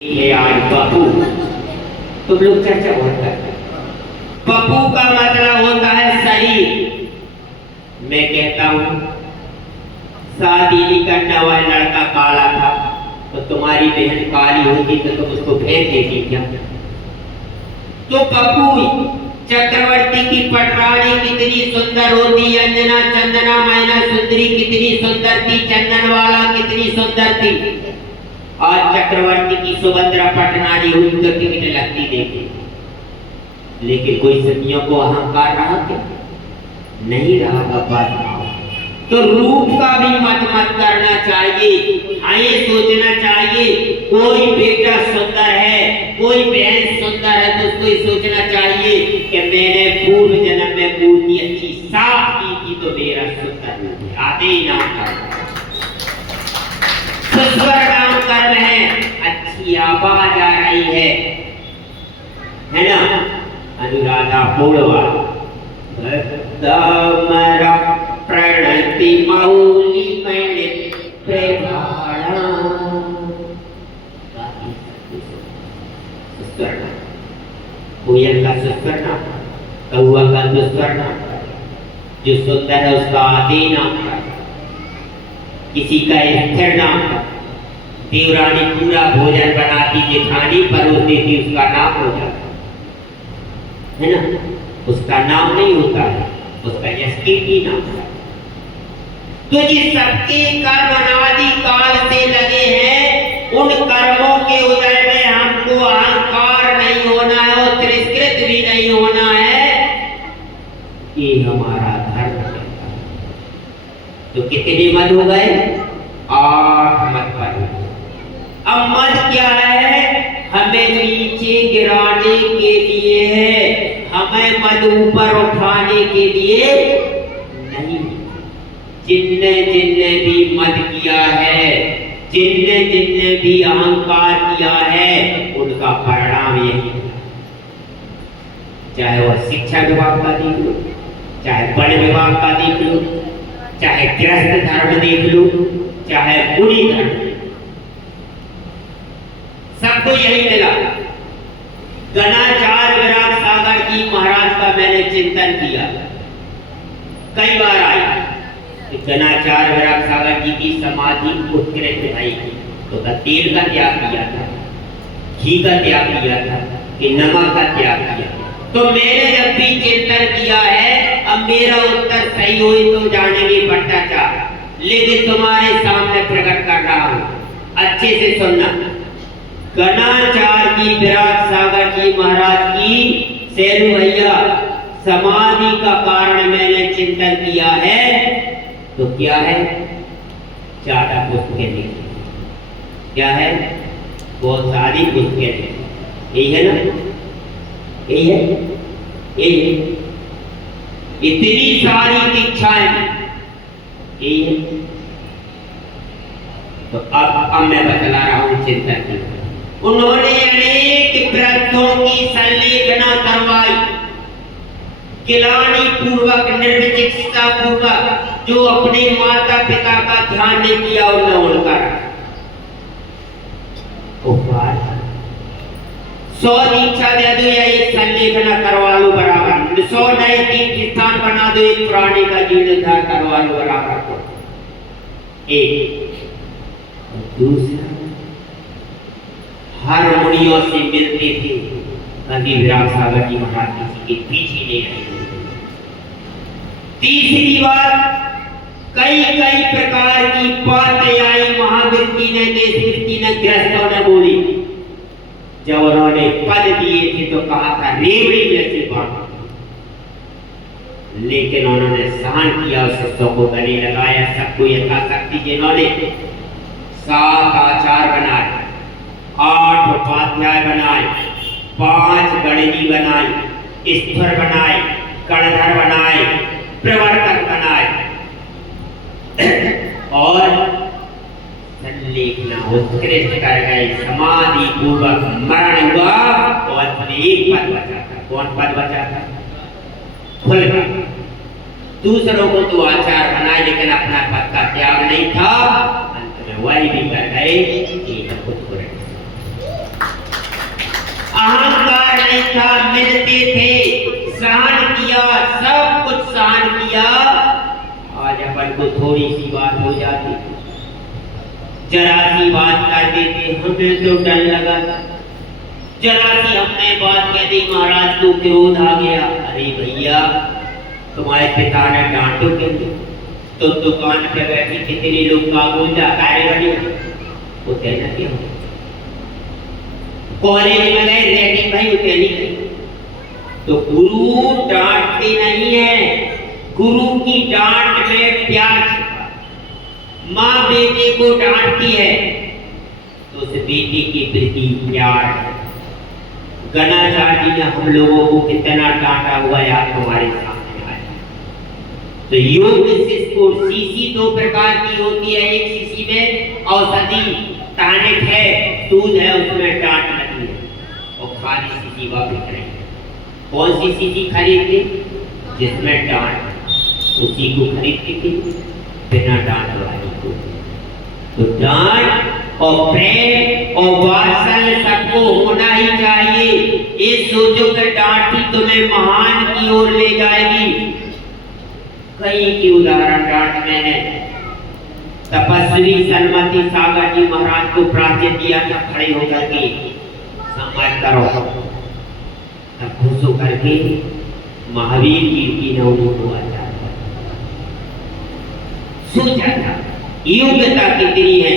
ये आज पप्पू तुम लोग चर्चा बहुत करते हैं। पप्पू का मतलब होता है शरीर। मैं कहता हूं शादी नहीं करने वाला लड़का काला था तो तुम्हारी बहन काली होती तो तुम उसको फेंक देती क्या? तो पप्पू चक्रवर्ती की पटरानी कितनी सुंदर होती, अंजना चंदना मैना सुंदरी कितनी सुंदर थी, चंदन वाला कितनी सुंदर थी। आज चक्रवर्ती की सुभद्रा पटनारी हुई तो टिकट लगती देखी, लेकिन कोई सतियों को अहंकार रहा क्या? नहीं रहा बाबा। तो रूप का भी मत करना चाहिए। हाँ, ये सोचना चाहिए कोई बेटा सुंदर है, कोई बहन सुंदर है तो उसको ये सोचना चाहिए कि मैंने पूर्व जन्म में मूर्ति अच्छी साफ की थी तो मेरा सुंदर आते ही नाम कर नाम कर रहे हैं, अच्छी आवाज आ रही है ना? अनुराधा पूर्वा भक्तमरा प्रणति मौली मणि प्रेमाणा सुस्वरना, कोयल का सुस्वरना, कौआ का दुस्वरना, जो सुंदर है उसका आदि नाम का, किसी का स्थिर नाम का। देवरानी पूरा भोजन बनाती जेठानी परोस देती उसका नाम हो जाता है ना? उसका नाम नहीं होता है, उसका यशकीर्ति नाम है। तो जिस सबके कर्म अनादि काल से लगे हैं, उन कर्मों के उदय में हमको अहंकार नहीं होना है और तिरस्कृत भी नहीं होना है। ये हमारा धर्म है। तो कितने मत हो गए? 8 मत पर। अब मत क्या है? हमें नीचे गिराने के लिए है, हमें मद ऊपर उठाने के लिए नहीं। जिनने जिनने भी मद किया है, जिनने जिनने भी अहंकार किया है, उनका परिणाम यही है। चाहे वह शिक्षा विभाग का देख लो, चाहे वन विभाग का देख लो, चाहे गृहस्थ धर्म देख लो, चाहे बुरी धर्म, सबको यही मिला। गणाचार्य विराट सागर जी महाराज का मैंने चिंतन किया, कई बार आया कि गणाचार्य विराट सागर जी की समाधि उत्कृष्ट भाई तो तेल का त्याग किया था, घी का त्याग किया था, कि नमक का त्याग किया। तो मैंने जब भी चिंतन किया है, अब मेरा उत्तर सही हो तो जानेंगे भट्टाचार्य, लेकिन तुम्हारे सामने प्रकट कर रहा हूं, अच्छे से सुनना। गणाचार्य जी विराट सागर जी महाराज की सेरू भैया समाधि का कारण मैंने चिंतन किया है तो क्या है? 4 पुस्तकें लिखी। क्या है? बहुत सारी पुस्तकें लिखी। यही है ना? यही है, यही है। इतनी सारी दीक्षाएं, यही है। तो अब मैं बतला रहा हूं चिंतन की। उन्होंने अनेक ग्रंथों की संलेखना करवाई, गिलानी पूर्वक, निर्विचिकित्सा पूर्वक। जो अपने माता पिता का ध्यान नहीं किया उन्होंने उनका 100 दीक्षा दे दो या एक संलेखना करवा लो बराबर, 100 नए तीर्थ स्थान बना दो, एक पुराने का जीर्णोद्धार करवा लो बराबर। एक दूसरा, हर मुनियों से मिलते थे, कभी विराट सागर जी महाराज किसी के पीछे नहीं रहे। तीसरी बात, कई कई प्रकार की बातें आई, महावृत्ति ने, देशवृत्ति ने, गृहस्थों ने बोली। जब उन्होंने पद दिए थे तो कहा था रेवड़ी जैसी बात, लेकिन उन्होंने सहन किया, शिष्यों को गले लगाया, सबको यथाशक्ति। जिन्होंने 7 आचार बनाए, 8 उपाध्याय बनाए, 5 गणनी बनाई, स्तर बनाए, कणधर बनाए, प्रवर्तक बनाए और संलेखना उत्कृष्ट कर गए। समाधि पूर्वक मरण हुआ और एक पद बचा था। कौन पद बचा था? खुल का। दूसरों को तो आचार बनाए लेकिन अपना पद का त्याग नहीं था। अंत में वही भी कर गए कि खुद को करते थे, सहन किया, सब कुछ सहन किया। आज अपन को थोड़ी सी बात हो जाती, जरा सी बात कर देते, हमें तो डर लगा। जरा सी हमने बात कह दी, महाराज को क्रोध आ गया। अरे भैया, तुम्हारे पिता ने डांटो क्यों? तुम दुकान पे बैठी कितने लोग का बोलता कार्य बड़ी वो कहना क्यों? कॉलेज में गए रेटिंग भाई उतने नहीं। तो गुरु डांटते नहीं है, गुरु की डांट में प्यार छिपा। माँ बेटे को डांटती है तो उस बेटे के प्रति प्यार है। गणाचार्य जी ने हम लोगों को कितना डांटा हुआ है, आप हमारे सामने आए। तो योग शिष्य को शीशी दो प्रकार की होती है। एक शीशी में औषधि टॉनिक है, दूध है, उसमें डांट लगी है, और खाली शीशी वह बिक रही है। कौन सी शीशी खरीदते? जिसमें डांट, उसी को खरीदते थे, बिना डांट वाली को। तो डांट और प्रेम और वात्सल्य सबको होना ही चाहिए। ये सोचो कि डांट ही तुम्हें महान की ओर ले जाएगी। कई की उदाहरण डांट में है। तपस्वी सन्मति सागर जी महाराज को प्राच्य दिया था, खड़े होकर के समाज करो, तब खुश होकर के महावीर जी की नौनी को आता सोचा था योग्यता कितनी है।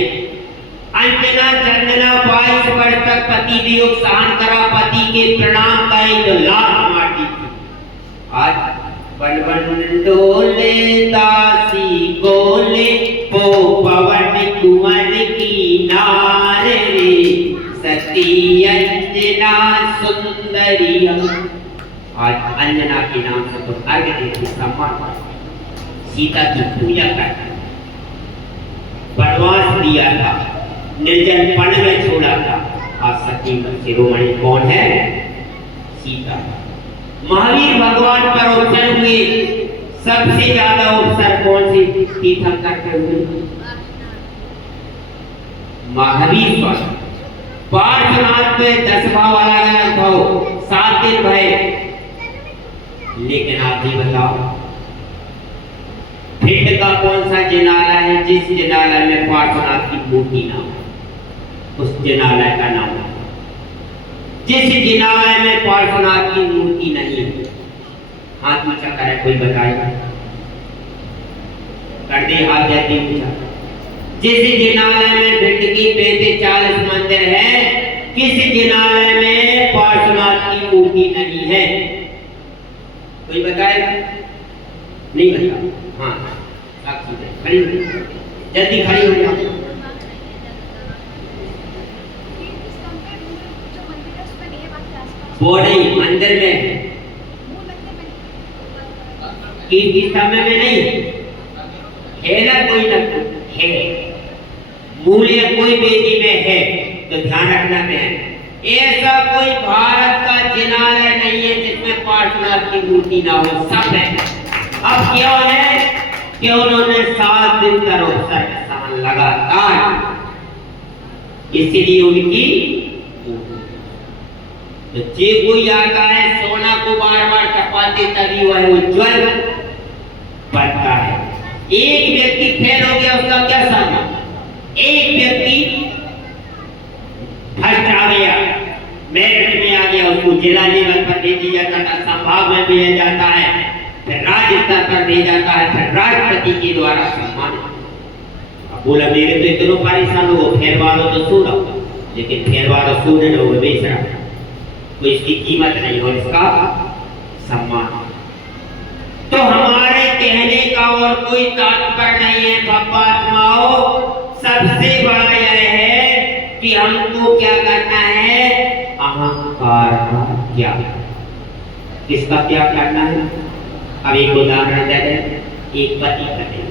अंजना चंदना 22 वर्ष तक पति वियोग सहन करा, पति के प्रणाम करें तो लात मार दी थी। आज बन बन डोले दासी गोले पो पवन कुंवर की नार रे, सती अंजना सुंदरी। आज अंजना के नाम से तो अर्घ देते, सम्मान, सीता की पूजा करते, वनवास दिया था, निर्जन वन में छोड़ा था। आज सती शिरोमणि कौन है? सीता। महावीर भगवान पर अवसर हुए, सबसे ज्यादा अवसर कौन से तीर्थंकर पे हुए? महावीर स्वामी। पार्श्वनाथ में 10 भाव अलग अलग भाव, 7 दिन भय। लेकिन आप ही बताओ, भिंड का कौन सा जिनालय है जिस जिनालय में पार्श्वनाथ की मूर्ति ना हो? उस जिनालय का नाम है। जिस जिनालय में पार्श्वनाथ की मूर्ति नहीं है, हाथ ऊंचा करे, कोई बताएगा? कर दे हाथ जल्दी ऊंचा। जिस जिनालय में भिंड की 45 मंदिर है, किस जिनालय में पार्श्वनाथ की मूर्ति नहीं है? कोई बताएगा? नहीं बता। हाँ, खड़ी हो, जल्दी खड़ी हो जाओ। बॉडी मंदिर में, कीर्ति स्तंभ में नहीं है ना, कोई ना है। मूल्य कोई वेदी में है तो ध्यान रखना में। ऐसा कोई भारत का जिनालय नहीं है जिसमें पार्श्वनाथ की मूर्ति ना हो, सब है। अब क्या है कि उन्होंने 7 दिन का अवसर लगातार, इसलिए उनकी जे कोई आता है सोना को बार बार टपाते तभी वह उज्जवल बनता है। एक व्यक्ति फेल हो गया, उसका क्या सामना? एक व्यक्ति भ्रष्ट आ गया, मेरिट में आ गया, उसको जिला लेवल पर दे दिया जाता है, संभाग में दिया जाता है, फिर राज्य स्तर पर दे जाता है, फिर राष्ट्रपति के द्वारा सम्मान। अब बोला मेरे तो इतने परेशान हो, फेर वालों तो सुनो, लेकिन फेर वालों सुने ना, वो बेच रहा तो इसकी कीमत नहीं हो, इसका सम्मान। तो हमारे कहने का और कोई तात्पर्य नहीं है बापात्माओं, सबसे बड़ा यह है कि हमको क्या करना है? अहंकार का त्याग। किसका त्याग करना है? अब एक उदाहरण दे दें। एक पति पत्नी,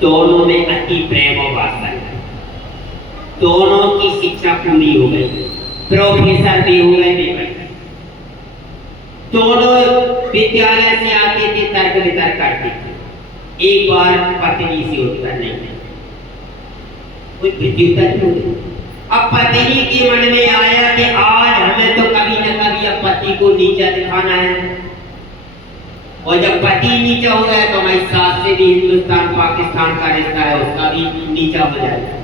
दोनों में अति प्रेम और वात्सल्य, दोनों की शिक्षा पूरी हो गई, प्रोफेसर भी हो गए, पेपर दोनों विद्यालय से आते थे, तर्क वितर्क करते थे। एक बार पत्नी से उत्तर नहीं, कोई प्रत्युत्तर नहीं होती। अब पत्नी के मन में आया कि आज हमें तो कभी न कभी अब पति को नीचा और जब पति नीचा हो गया तो हमारी सास से भी हिंदुस्तान पाकिस्तान का रिश्ता है उसका भी नीचा हो जाएगा।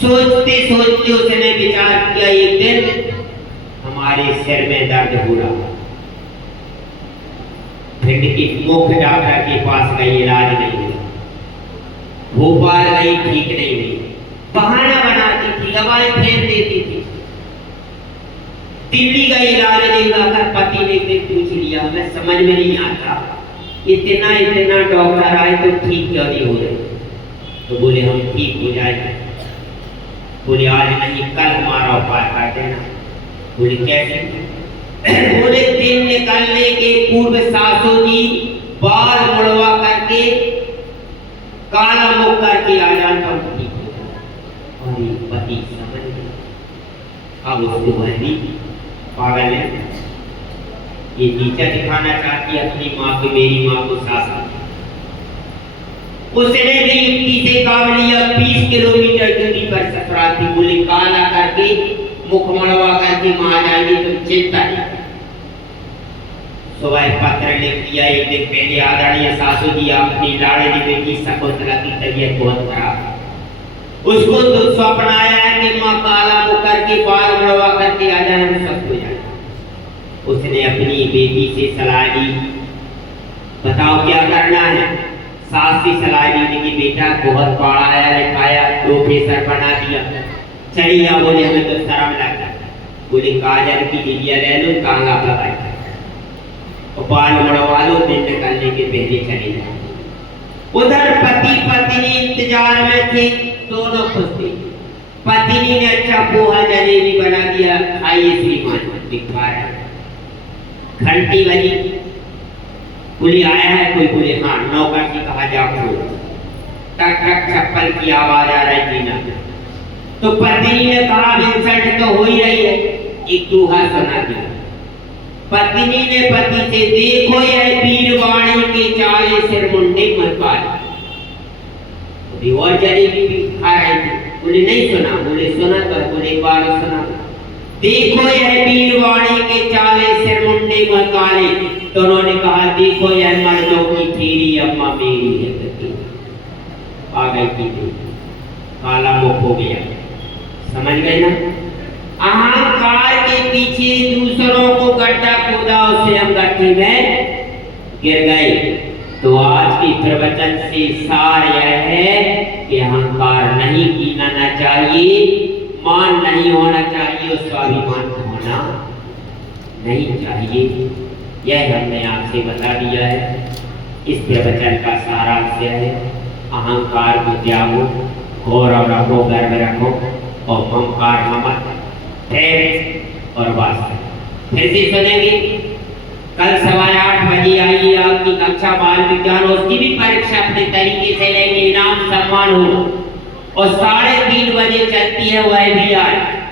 सोचते सोचते उसने विचार किया, एक दिन हमारे सिर में दर्द हो रहा, भिंड की मुख्य डॉक्टर के पास गई, इलाज नहीं हुआ, भोपाल गई, ठीक नहीं हुई, बहाना बनाती थी, दवाई फेर देती थी, दिल्ली गई, इलाज नहीं हुआ कर पति ने पूछ लिया, मैं समझ में नहीं आता इतना इतना डॉक्टर आए तो ठीक क्यों नहीं हो रहे? तो बोले हम ठीक हो जाएंगे। बोले आज नहीं कल हमारा उपाय कर देना। बोले कैसे? बोले दिन निकलने के पूर्व सासू जी बाल मुड़वा करके काला मुख करके आ जान तो ठीक हो जाए। और ये पति समझ गया। अब उसको भी पागल है, ये नीचा दिखाना चाहती है अपनी माँ को, मेरी माँ को सास। उसने भी युक्ति से काम लिया, 20 किलोमीटर दूरी पर ससुराल थी। बोले काला करके मुख मड़वा करके मां जाएंगे तो चिंता नहीं। सुबह पत्र लिख दिया, एक दिन पहले आदरणीय सासू जी अपनी लाड़ली बेटी शकुंतला की तबीयत बहुत खराब, उसको तो स्वप्न आया है कि मां काला मुख करके बाल मड़वा करके आ जाए, हम सब हो जाए। उसने अपनी बेटी से सलाह ली, बताओ क्या करना है? सास से सलाह दी कि बेटा बहुत पढ़ाया लिखाया, प्रोफेसर बना दिया, चलिए। बोले हमें तो शर्म लगा। बोले काजल की डिबिया ले लो, कांगा लगाई और बाल मड़वा लो, दिन निकलने के पहले चले जाओ। उधर पति पत्नी इंतजार में थे, दोनों खुश थे। पत्नी ने अच्छा पोहा जलेबी बना दिया, खाइए श्रीमान, दिखाया। घंटी बजी, बोले आया है कोई? बोले हाँ। नौकर की कहा जाओ। टक टक चप्पल की आवाज आ रही जीना। तो पत्नी ने कहा विंसेंट तो हो ही रही है, एक चूहा सुना दिया। पत्नी ने पति से, देखो यह वीरवाणी के चाले सिर मुंडे मत पाए। और जलेबी भी खा रही थी। बोले नहीं सुना? बोले सुना तो। बोले एक बार सुना, देखो यह वीरवाणी के चाले सिर मुंडे मत काले। तो उन्होंने कहा देखो यह मर्दों की थीरी अम्मा मेरी है गति। आ गई थी, काला मुख हो गया। समझ गए ना? अहंकार के पीछे दूसरों को गड्ढा खोदा, उससे हम गड्ढे में गिर गए। तो आज के प्रवचन से सार यह है कि अहंकार नहीं कीना चाहिए, मान नहीं होना चाहिए और स्वाभिमान होना नहीं चाहिए। यह हमने आपसे बता दिया है। इस प्रवचन का सारांश है, अहंकार को त्यागो, गौरव रखो, गर्व रखो और ममकार ममत धैर्य और वास्तव। फिर से सुनेंगे कल 8:15 बजे आइए आपकी कक्षा बाल विज्ञान, उसकी भी परीक्षा अपने तरीके से लेंगे, इनाम सम्मान हो। और 3:30 बजे चलती है वह भी आज